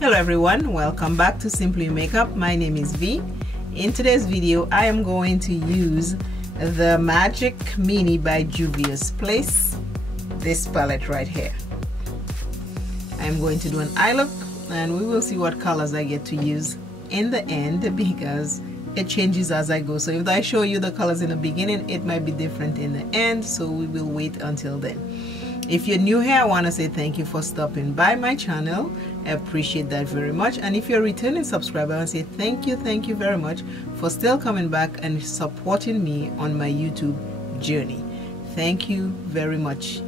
Hello everyone, welcome back to Simply Makeup. My name is V. In today's video I am going to use the Magic Mini by Juvias Place, this palette right here. I'm going to do an eye look and we will see what colors I get to use in the end because it changes as I go. So if I show you the colors in the beginning, it might be different in the end, so we will wait until then. If you're new here, I want to say thank you for stopping by my channel. I appreciate that very much. And if you're a returning subscriber, I want to say thank you very much for still coming back and supporting me on my YouTube journey. Thank you very much.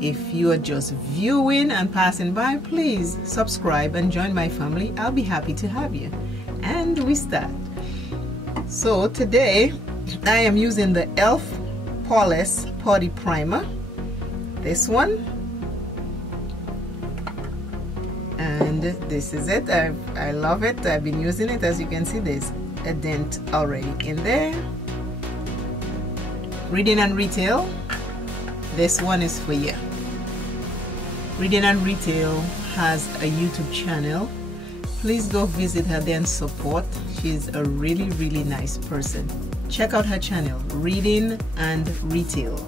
If you are just viewing and passing by, please subscribe and join my family. I'll be happy to have you. And we start. So today I am using the e.l.f. Poreless Putty Primer. This one, and this is it. I love it. I've been using it. As you can see, there's a dent already in there. Reading and Retail, this one is for you. Reading and Retail has a YouTube channel. Please go visit her there and support. She's a really nice person. Check out her channel, Reading and Retail.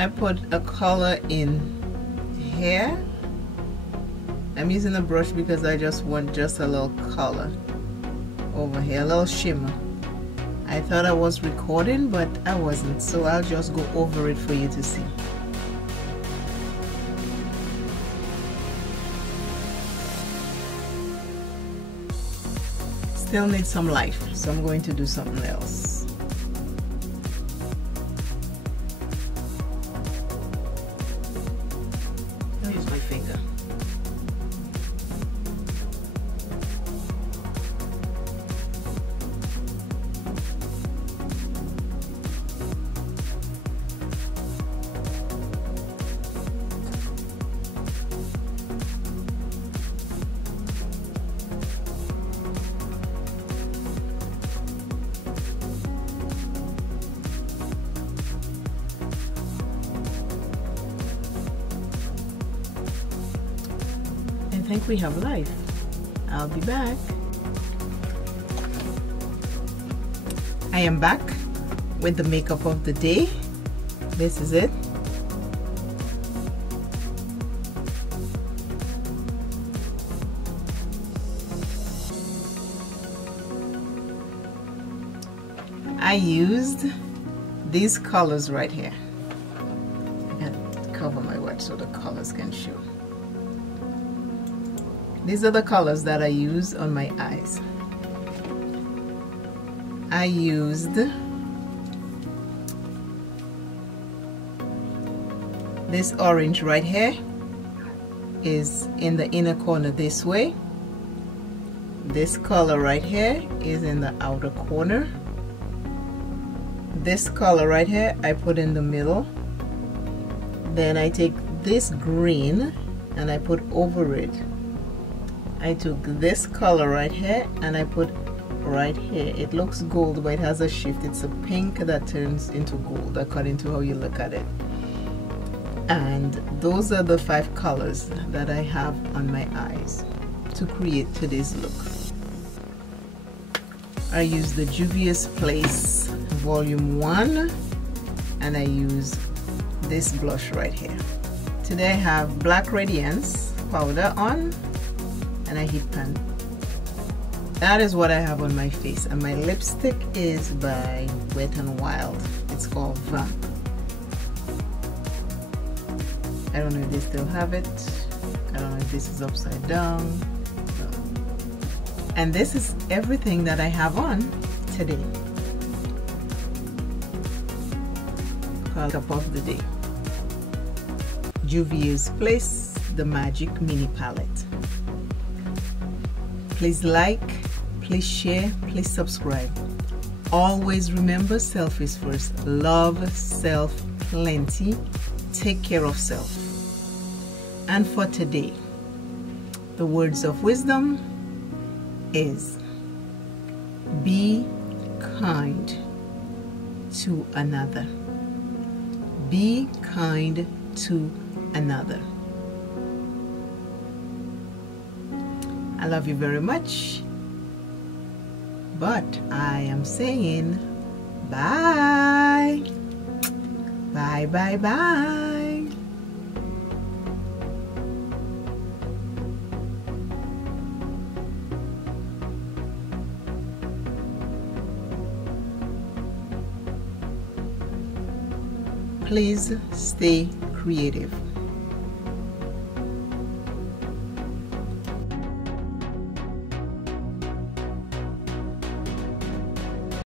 I put a color in here. I'm using a brush because I just want just a little color over here, a little shimmer. I thought I was recording, but I wasn't, so I'll just go over it for you to see. Still need some life, so I'm going to do something else. I'll use my finger. I think we have life. I'll be back. I am back with the makeup of the day. This is it. I used these colors right here. I gotta cover my watch so the colors can show. These are the colors that I use on my eyes. I used this orange right here, is in the inner corner this way. This color right here is in the outer corner. This color right here I put in the middle. Then I take this green and I put over it. I took this color right here and I put right here. It looks gold, but it has a shift. It's a pink that turns into gold according to how you look at it. And those are the 5 colors that I have on my eyes to create today's look. I use the Juvia's Place Volume 1 and I use this blush right here. Today I have Black Radiance powder on and I heat pan. That is what I have on my face, and my lipstick is by Wet n Wild. It's called VAMP. I don't know if they still have it. I don't know if this is upside down. No. And this is everything that I have on today. Makeup of the day. Juvia's Place, the Magic Mini Palette. Please like, please share, please subscribe. Always remember, self is first. Love self plenty. Take care of self. And for today, the words of wisdom is be kind to another. Be kind to another. I love you very much, but I am saying bye. Bye, bye, bye. Please stay creative.